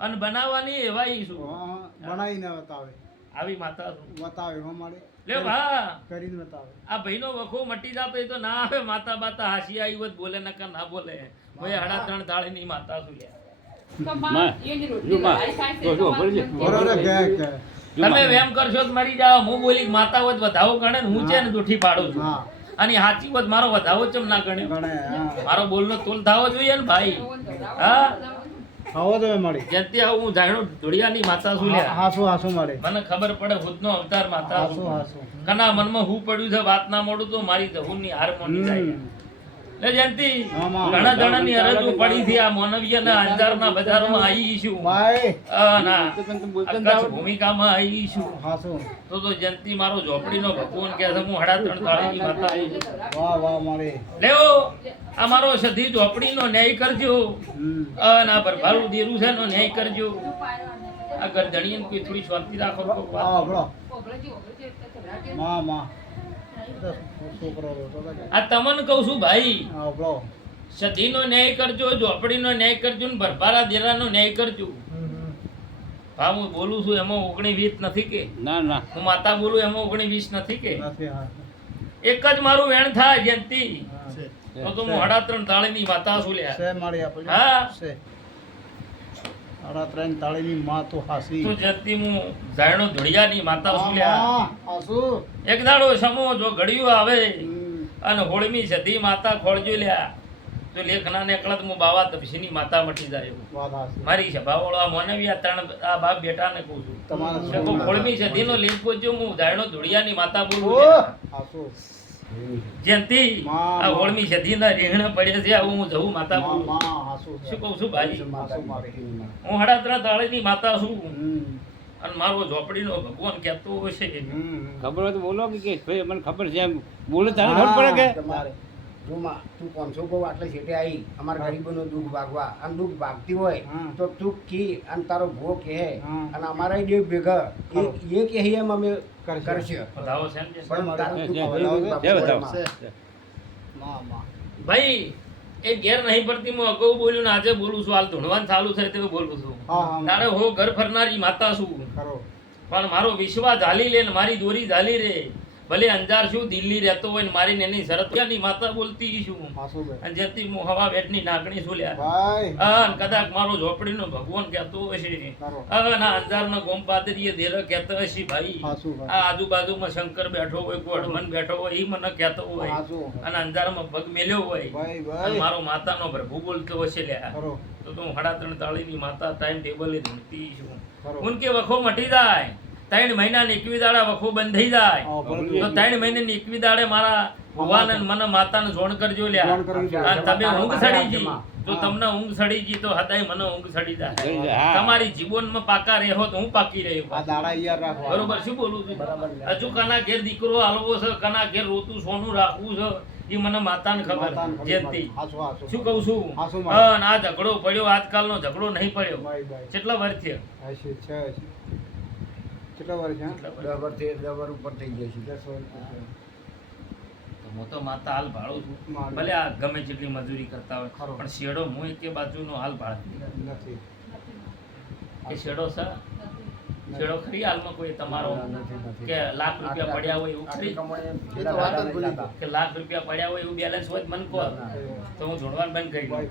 અને બનાવવાની એવા ઈસુ બનાવીને બતાવે. આવી માતા બતાવે અમારે લે ભા. કરીને બતાવે. આ ભાઈનો વખો મટી જાતો એ તો ના આવે માતા બાતા હાસી આવી હોત બોલે નકર ના બોલે. ભાઈ હડા ત્રણ તાળીની માતા શું લે? તમે વેમ કરશો તો મરી જાવ હું બોલી માતા હોત વધાવો ગણે ને હું છે ને દુઠી પાડું છું. અને હાચી વાત મારો વધાવો ચમ ના ગણ્યો ગણે મારો બોલનો તોલ થાવો જોઈએ ને ભાઈ. હા. આવો તમે મળી. જેથી આવું હું જાણ્યું ધોળિયાની માતા શું લે? હાસુ હાસુ મળે. મને ખબર પડે ભૂતનો અવતાર માતા હાસુ હાસુ. કના મનમાં હું પડ્યું છે વાત ના મોડું તો મારી દહુની હાર મોની જાય. લે જયંતિ આમાં ઘણા જણાની અરજો પડી છે આ માનવીયના અંજારના બજારોમાં આવી છું ભાઈ. આ ના. તો તને તો આ બોલતા જ કચ્છ આવી છું તો તો જયંતિ મારો ઝોપડીનો ભગવાન કહે છે હું હડા ત્રણ તાળીની માતા આવી છું. વાહ વાહ મળે લેવો. આ મારો સધી ઝોપડીનો ન્યાય કરજો. ના ભરભારું દેરું છે નો ન્યાય કરજો. આ ગરદણીને કોઈ થોડી શાંતિ રાખો માં માં? આ તમને કહું છું ભાઈ બળો ન્યાય કરજો ઝોપડીનો ન્યાય કરજો ને ભરભારા દેરાનો ન્યાય કરજો. હા હું બોલું છું એમાં ઓગણી વીસ નથી કે? ના ના. હું માતા બોલું એમાં ઓગણી વીસ નથી કે? એક જ મારું વેણ થાય જયંતિ. તો તો હું હડા ત્રણ તાળીની માતા છું લ્યા. હા. આડા ત્રણ તાળીની માં તો હાસી. તો જયંતિ હું જાયણો ધોળિયાની માતા છું હાસુ. એક દાડો સમો જો ઘડિયું આવે અને હોળમી સધી માતા ખોળજો લ્યા. તો લેખના ને કળત હું બાવા તપસીની માતા મટી જાય મારી સભા સભાવાળો આ મોનવી આ ત્રણ આ બાપ બેટા ને કહું છું. તમારા કે તો હોળમી સધીનો લેખ ગોચ્યો હું જાયણો ધોળિયાની માતા બોલું હાસુ. જયંતિ આ ઓળમી સધીના રીંગણા પડ્યા છે આવું હું જવું માતા શું કહું છું ભાઈ હું હડાત્રા તાળીની માતા છું. અને મારો ઝોપડીનો ભગવાન કહેતો હશે હમ ખબર હોય તો બોલો કે કે મને ખબર છે એમ બોલે તારે ખબર પડે કે? જો માં તું પાંચસો કહું આટલે છેટે આવી અમારા ગરીબોનું દુઃખ ભાગવા અને દુઃખ ભાગતી હોય તો તું કી અને તારો ભો કહે અને અમારા દેવ ભેગા એ કહે એમ અમે કરશે. ભાઈ એ ઘેર નહીં પડતી હું અગાઉ બોલ્યું ને આજે બોલું છું હાલ ધૂણવાન ચાલુ થાય તે બોલું છું તારે હું ઘર ફરનારી માતા છું ખરો પણ મારો વિશ્વાસ ઝાલી લે ને મારી દોરી ઝાલી રે ભલે અંજાર શું દિલ્હી રહેતો હોય ને મારી નેની શરતની માતા બોલતી છું અને જેથી હવા બેટની નાગણી શું લ્યા. કદાચ મારો ઝોપડીનો ભગવાન કહેતો હશે. ખરો હા ના ગોમ પાદરીએ દેર કહેતો હશે ભાઈ. આ આજુબાજુમાં શંકર બેઠો હોય હનુમાન બેઠો હોય એ મને કહેતો હોય. અને અંજારમાં પગ મેલ્યો હોય. મારો માતાનો પ્રભુ બોલતો હશે લ્યા. તો તું હું સાડા ત્રણ તાળીની માતા ટાઈમ ટેબલે ધૂણતી છું ઉનકે વખો મટી જાય. ત્રણ મહિના એકવી દાડે વખો બંધ થઈ જાય. તો ત્રણ મહિને એકવી દાડે મારા ભગવાન અને મને માતાને જોણ કરજો લ્યા. તમે ઊંઘ સડી ગઈ. જો તમને ઊંઘ સડી ગઈ તો હદાય મને ઊંઘ સડી જાય. તમારી જીવનમાં પાકા રહો તો હું પાકી રહ્યો દાડા યાર રાખવા. બરોબર શું બોલું છું? હજુ કના ઘેર દીકરો હાલવો છે કના ઘેર રોતું સોનું રાખવું છે એ મને માતાને ખબર માતાને ખબર હાસુ શું કહું છું? આ ઝઘડો પડ્યો આજકાલનો ઝઘડો નહીં પડ્યો. કેટલા વર્ષ થયા. કેટલા વર્ષ છે? દસ વર્ષથી દસ વર્ષ ઉપર થઈ ગયા છે. દસ વર્ષ તો હું તો માતા હાલ ભાડું છું. ભલે આ ગમે જેટલી મજૂરી કરતા હોય ખરો. પણ શેડો હું એક બાજુનો હાલ ભાડે નથી. કે શેડો છે? શેડો ખરી હાલમાં કોઈ તમારો. કે લાખ રૂપિયા પડ્યા હોય એવું ખરી. કે લાખ રૂપિયા પડ્યા હોય એવું બેલેન્સ હોય મન કો કહો તો હું જોડવાનું બંધ કરી દઉં.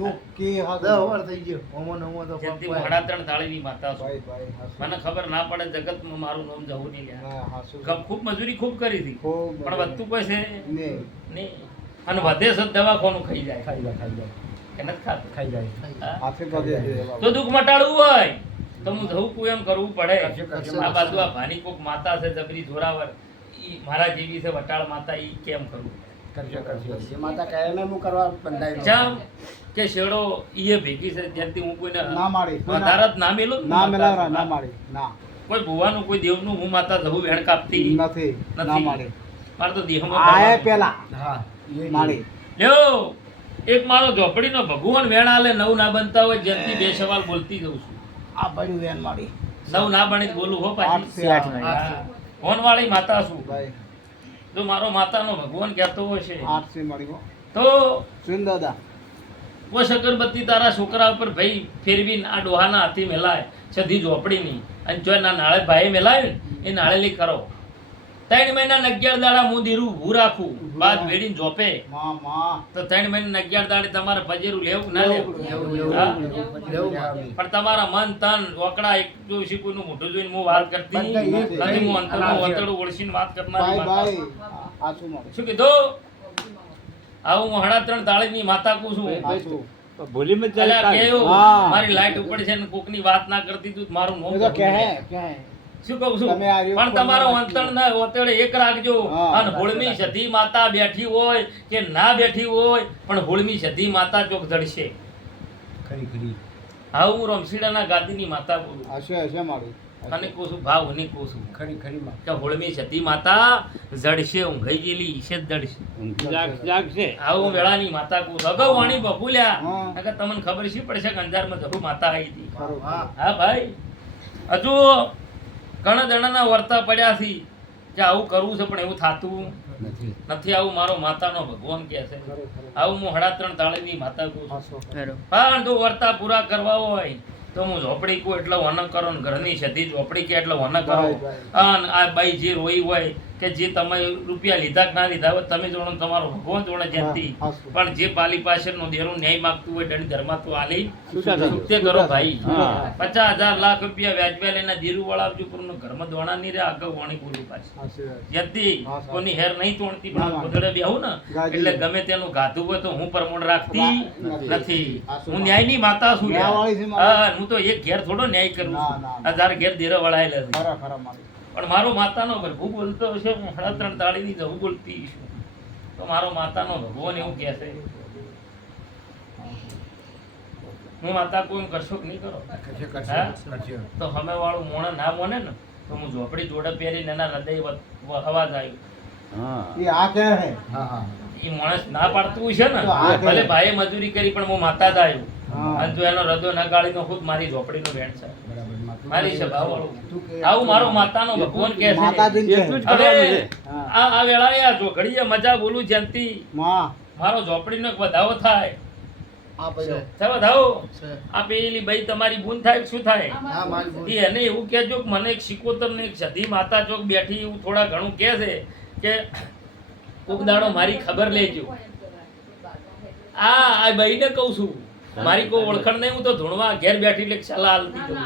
તું કે હાસુ. થઈ ગયો. હોમો ને તો જેથી હું ત્રણ તાળીની માતા છું. ભાઈ ભાઈ હાસુ. મને ખબર ના પડે જગતમાં મારું નામ જવું નહીં લ્યા. હા, હાસુ. ગમ- ખૂબ મજૂરી ખૂબ કરી હતી. પણ વધતું કોઈ છે નહીં. અને વધે છે દવાખાનું ખાઈ જાય. ખાઈ જાય ખાઈ જાય. કે નથી ખાતું? ખાઈ જાય. હા? હાથે પગે છે તો દુઃખ મટાડવું હોય. તો હું જવું કું એમ કરવું પડે. આ બાજુ આ ભાની કોક માતા છે જબરી જોરાવર. ઈ મારા જેવી છે વટાળ માતા ઈ કેમ કરવું? કરશે કરશે જે માતા કહે એમ હું કરવા બંધાઈ જામ કે શેડો ઈએ ભેગી છે જ્યાંથી હું કોઈને ના મારી વધારે ના મેલું ના? મેલાવરા ના મારી ના. કોઈ ભુવાનું કોઈ દેવનું હું માતા જવું વેણ કાપતી? નથી ના નથી. મારે. તો દેહમાં આય પેલા. હા એ લ્યો એક મારો ઝોપડીનો ભગવાન વેણ આલે નવ ના બનતા હોય જેથી બે સવાલ બોલતી જઉં છું. આ પડ્યું મારી. નવ ના બની બોલું હો પાછી. ફોન. હોનવાળી માતા છું. ભાઈ. જો મારો માતાનો ભગવાન કહેતો હોય છે. આઠથી મારી હો. તો સુન દાદા. પોષ અગરબત્તી તારા છોકરા ઉપર ભાઈ ફેરવીને આ ડોહાના હાથી મેલાય સધી ઝોપડીની. અને જો એના નાળે ભાઈ મેલાય ને એ નાળેલી કરો. ત્રણ મહિના ને અગિયાર દાડા હું દીરું ઊભું રાખું. બાદ વેડીને જોપે તો ત્રણ મહિના ને અગિયાર દાડે તમારે પજેરું લેવું ના લેવું. પણ તમારા મન તન વકડા એક જો શીખુનું મોઢું જોઈને હું વાત કરતી નથી. હું અંતર. વતડું ઓળખીને વાત કરનારી શું કીધું? આવું હું હડા ત્રણ તાળીની માતા કું છું. ભૂલી મત? મારી લાઈટ ઉપર છે ને કોકની વાત ના કરતી તું મારું મોં કહે. શું કહું છું? પણ તમારો અંતણ ના ઓતેડે એક રાખજો. અને હોળમી સધી માતા બેઠી હોય કે ના બેઠી હોય પણ હોળમી સધી માતા ચોક ધડશે. ખરી ખરી. હા હું રમશીડાના ગાદીની માતા બોલું. હશે હશે મારું. અને કહું ભાવ હું કહું ખરી ખરી કે હોળમી સતી માતા જડશે ઊંઘાઈ ગયેલી ઈશે જ જડશે જાગશે. આવું વેળાની માતા અગાઉ વાણી બફુલ્યા. હા. તમને ખબર શી પડશે કે અંધારમાં જરૂર માતા આવી હતી. હા હા ભાઈ. હજુ ઘણા જણાના વર્તા પડ્યાથી કે આવું કરવું છે પણ એવું થાતું નથી. નથી. આવું મારો માતાનો ભગવાન કહે છે. આવું હું હડા ત્રણ તાળીની માતા કહું છું. પણ જો વર્તા પૂરા કરવા હોય તો હું ઝોપડી કહું એટલે વન કરો ને ઘરની સધી ઝોપડી કે એટલે વન કરો. અને આ બાઈ જે રોઈ હોય કે જે તમે રૂપિયા લીધા કે ના લીધા હોય તમે જોડો તમારો ભગવાન જોડે જેનથી પણ જે પાલી પાછળનો દેરો ન્યાય માંગતું હોય દંડ ધર્મા તો આલી થજો. કરો ભાઈ પચાસ હજાર લાખ રૂપિયા વ્યાજબી લઈને દેરું વળાવજો પણ ઘરમાં દોણા નહીં રે આગળ વણી પૂરી હા, સાહેબ. કોની હેર નહીં તોડતી ના, પણ ના. ગોદડે બેહું ને એટલે ગમે તેનું ગાધું હોય તો હું પ્રમોણ રાખતી નથી. હું ન્યાય ન્યાયની માતા છું. હા, હું તો એક ઘેર થોડો ન્યાય કરું ના, ના. હજાર ઘેર દેરો વળાયેલા ખરા પણ મારો માતાનો પ્રભુ બોલતો હશે હું સાડા ત્રણ તાળીની જવું બોલતી છું. તો મારો માતાનો ભગવાન એવું કહે છે. હું માતા કોઈ કરશો કે નહીં કરો? તો હમે વાળું મોણ ના મોને ને તો હું ઝોપડી જોડે પહેરીને એના હૃદય હવા જાય. એ આ કહે હે હા હા. એ માણસ ના પાડતું છે ને ભલે ભાઈએ મજૂરી કરી પણ હું માતા જ આવ્યો. અને જો એનો હૃદય ન ગાળીનો ખુદ મારી ઝોપડીનો વેણ છે. બરાબર. મારી કહે- સભાવાળું. તું કહે- આવું મારો માતાનો ભગવાન કહે છે. માતાજીને કહે. એટલું જ કરવાનું છે. હા. આ આ વેળાએ આ જોઘડીએ મજા બોલું જેનથી મારો ઝોપડીનો વધાવો થાય. આ પડ્યો થાય વધાવો? છે. આ પેલી ભાઈ તમારી બૂન થાય શું થાય? એને એવું કહેજો કે મને એક શિકોતર ને એક સધી માતા ચોક બેઠી એવું થોડા ઘણું કહે છે કે કોક દાડો મારી ખબર લેજો. આ આ ભાઈને કહું છું. મારી કોઈ ઓળખણ નહીં હું તો ધૂણવા ઘેર બેઠી એટલે સલાહ આલતી કહું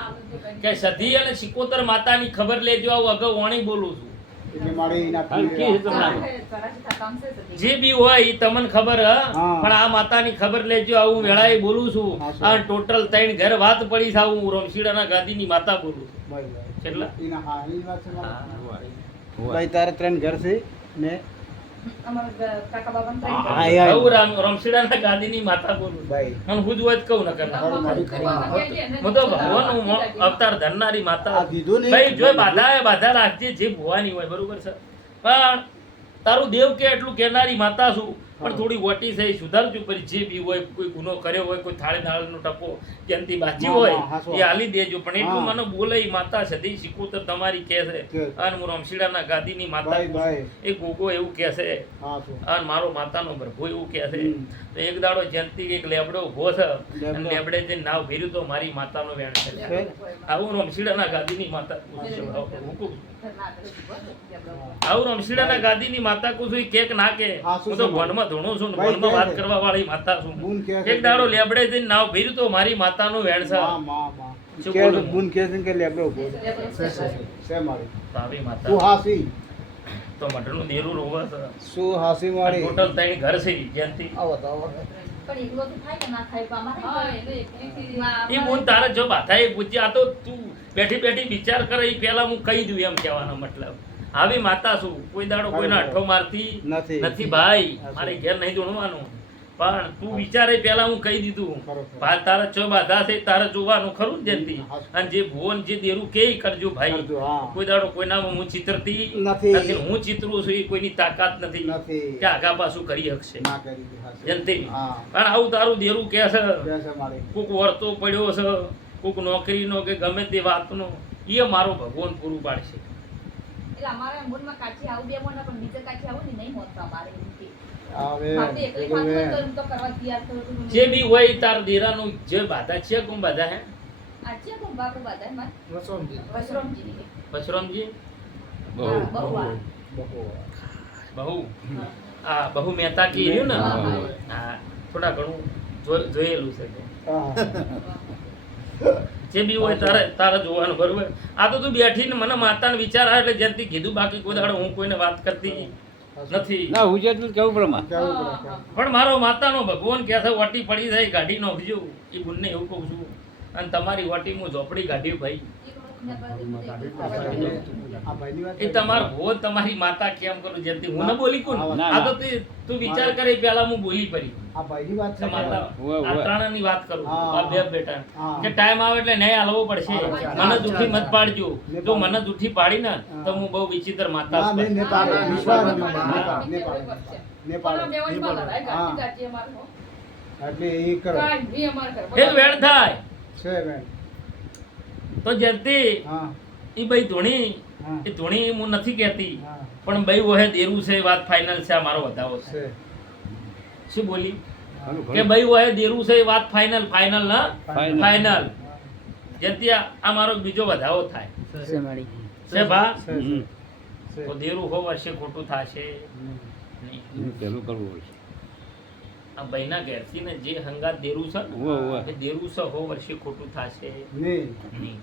કે સધી અને સિકોતર માતાની ખબર લેજો આવું અગાઉ વાણી બોલું છું. જે બી હોય એ તમને ખબર હ? પણ આ માતાની ખબર લેજો આવું વેળાએ બોલું છું. આ ટોટલ ત્રણ ઘર વાત પડી છે આવું રમશીડાના ગાદીની માતા બોલું છું. કેટલા? હા. હા. તારે ત્રણ ઘર છે ને અવતાર ધરનારી માતા. જો બાધા બાધા રાખજે જે ભોવાની હોય બરોબર છે. પણ તારું દેવ કે એટલું કેનારી માતા છું પણ થોડી વટી થઈ સુધારજો પછી જે બી હોય કોઈ ગુનો કર્યો હોય કોઈ થાળી નાળનો ટપો જેનથી બાજી હોય એ હાલી દેજો. પણ એટલું મને બોલે માતા સદી શીખુતર તમારી કહે છે. અને હું રમશીડાના ગાદીની માતા એ ગોગો એવું છે. અને મારો માતાનો પ્રભુ એવું છે. તો એક દાડો જયંતી એક લેબડો ઊભો છે અને લેબડે જે નાવ ભેર્યું તો મારી માતાનો વેણ છે? આવું રમશીડાના ગાદીની માતા હુકુમ આવું રમશીડાના ગાદીની માતા ની માતા ઈ કેક ના કે હું તો શું ભણમાં ધોણું છું ને મનમાં વાત કરવા વાળી માતા છું. એક દાડો લેબડે જઈને નાવ ભર્યું તો મારી માતાનું કે છે? કે લેબડો ઊભો છે. તો તું માતા. હાસી. તો મઢનું દેરું રોવે છે. શું હાસી મારી? ટોટલ ત્રણ ઘર છે ઈ જ્યાંથી. આવો તો આવો. એ બોન તારે જો બાથા એ પૂછ્યા આ તો તું બેઠી બેઠી વિચાર કરે એ પેલા હું કહી દઉં એમ કહેવાનો મતલબ. આવી માતા છું. કોઈ દાડો કોઈના અઠો મારતી નથી. ભાઈ. મારે ઘેર નહીં જોણવાનું પણ તું વિચારે પેલા હું કહી દીધું. તારે બાધા છે તારે જોવાનું ખરું જ જતી અને જે ભુવન જે દેરું કે કરજો ભાઈ. કોઈ દાડો કોઈના હું ચિતરતી નથી. હું ચિતરું છું એ કોઈની તાકાત નથી. કે આગા પાછું કરી શકશે હા. પણ આવું તારું દેરું કે છે કોક વર્તો પડ્યો છે કોક નોકરીનો કે ગમે તે વાતનો એ મારો ભગવાન પૂરું પાડશે. આવે આપણે એકલી પેલું ખાતું હોય વેણ. તો એમ તો કરવા તૈયાર થયો તો મને- જે બી હોય તાર દેરાનું જે બાધા છે કોણ બાધા હે આ છે કોણ બાપુ બાધા એમાં? વસરામજીની. પરશુરામજી બહુ બહુ આ. બહુ. બહુ આ બહુ મહેતા કી રહ્યું ને હા, થોડા ઘણું જો- જોયેલું છે હા. જે બી હોય તારે તારે જોવાનું બરોબર આ તો તું બેઠી ને મને માતાને વિચાર આવે એટલે જ્યાંથી કીધું બાકી કોઈ દાડો હું કોઈને વાત કરતી નથી. ના હું જેટલું કેવું પ્રમાણ. પણ મારો માતાનો ભગવાન કે છે વટી પડી જાય નો નાખજો એ બંને એવું કહું છું. અને તમારી વાટી હું ઝોપડી કાઢ્યું ભાઈ. એ તમારો ભોજ તમારી માતા કેમ કરું? જેથી હું ન બોલી કોણ? ના, ના. આ તો તું વિચાર કરી પેલા હું બોલી પડી. આ ભાઈની વાત છે માતા ઉવ્વ, ઉવ્વ. આ ત્રણની વાત કરું આ બે બેટા. કે ટાઈમ આવે એટલે ન્યાય આલવો પડશે. મને જૂઠી મત પાડજો. જો મને જૂઠી પાડી ને તો હું બહુ વિચિત્ર માતા ના, છું. વિશ્વાસ પાડે, પાડે. પાડે. એટલે એ કરો. વેણ થાય. છે બેન તો જયંતી હા. એ ભાઈ ધોણી એ ધોણી હું નથી કહેતી પણ ભાઈ વહે દેરું છે વાત ફાઇનલ છે આ મારો વધાવો છે. શું બોલી? કે ભાઈ. વહે દેરું છે વાત ફાઇનલ ફાઇનલ ના ફાઇનલ જેથી આ મારો બીજો વધાવો થાય. છે. ભા. તો દેરું હો વર્ષે ખોટું થશે. નહીં. કરવું પડશે આ ભાઈના ઘેરથી ને જે હંગાત દેરું છે. ને એ દેરું છે હો વર્ષે ખોટું થશે? નહીં. નહીં.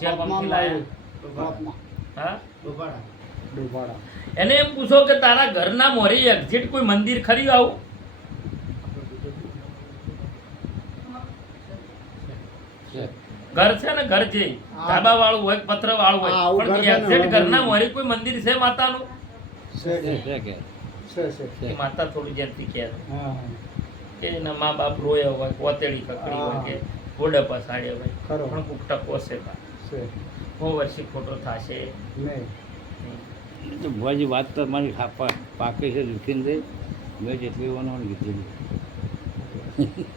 જ્યાં ગમતી લાયા. હા? ડૂબાડા. એને એમ પૂછો કે તારા ઘરના મોરી એક્ઝિટ કોઈ મંદિર ખરી આવું? ઘર છે ને ઘર છે. હા. ધાબા વાળું હોય. પત્ર વાળું હોય પણ એક્ઝિટ ઘરના મોરી મોરે કોઈ મંદિર છે માતાનું? છે. છે, છે છે. છે છે છે. એ માતા થોડું જેથી કહે હા કે એના મા બાપ રોયા હોય કોતેડી કકડી હોય કે ઘોડા પસાડ્યા હોય ખરો. પણ કોક કોસે છે. છે હો વર્ષી ખોટો થશે નહીં. તો ભુવાજી વાત તો મારી પાકી છે દુખીને થઈ મેં જેટલી વાનો કીધેલું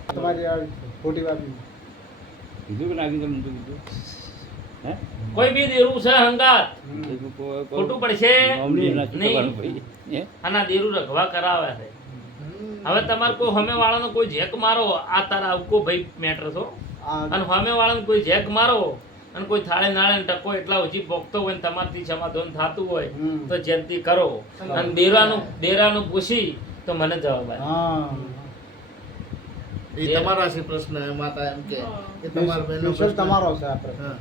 તમારી આ ખોટી વાત કીધું કે નાખી તમે કીધું કોઈ બી દેરું છે હંગાત ખોટું પડશે નહીં. આના દેરું રખવા કરાવે છે. હવે તમારે કોઈ હમે વાળાનો કોઈ જેક મારો આ તારા આવકો ભાઈ મેટર છો અને હમે વાળાનો કોઈ જેક મારો અને કોઈ થાળે નાળે ટકો એટલા ઓછી ભોગતો હોય ને તમારથી સમાધાન થતું હોય. તો જેનથી કરો. અને દેરાનું દેરાનું પૂછી તો મને જવાબ આવે તમારા છે પ્રશ્ન માતા એમ કે તમારા છે આ પ્રશ્ન. હા.